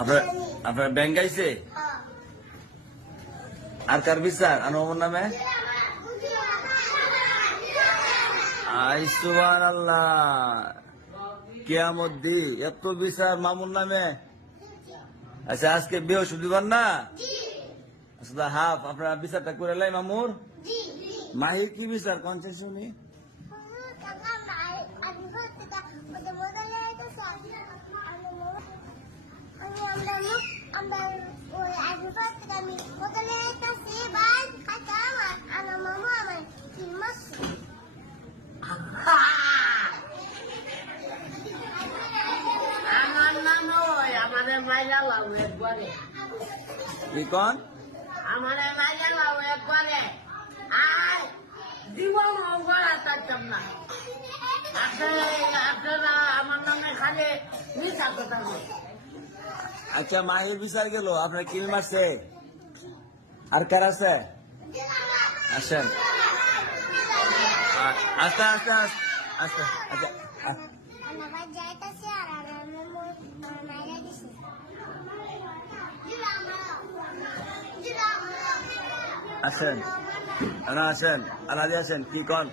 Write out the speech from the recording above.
আপনার আপনার ব্যাংক আইছে আর কার বিচার আর মামুর নামে আই সুবহানাল্লাহ কিয়ামত দি এত বিচার মামুর নামে। আচ্ছা আজকে বৃহস্পতিবার না আচ্ছা হাফ আপনার বিচারটা করে লাই মামুর মাহির কি বিচার কনসেন শুনি আমাদের মাইলা লাউ একবারে কি কন আমাদের মাইলা লাউ একবারে আর জীবন ওরা থাকতাম না। আপনারা আমার নামে খালি মিথ্যা কথা বলে। আচ্ছা মাহির বিচার গেল আপনার কিল মারছে আর কার আছে আসেন আস্তে আস্তে আস্তে আচ্ছা আসেন আসেন আলাদি আসেন কি কন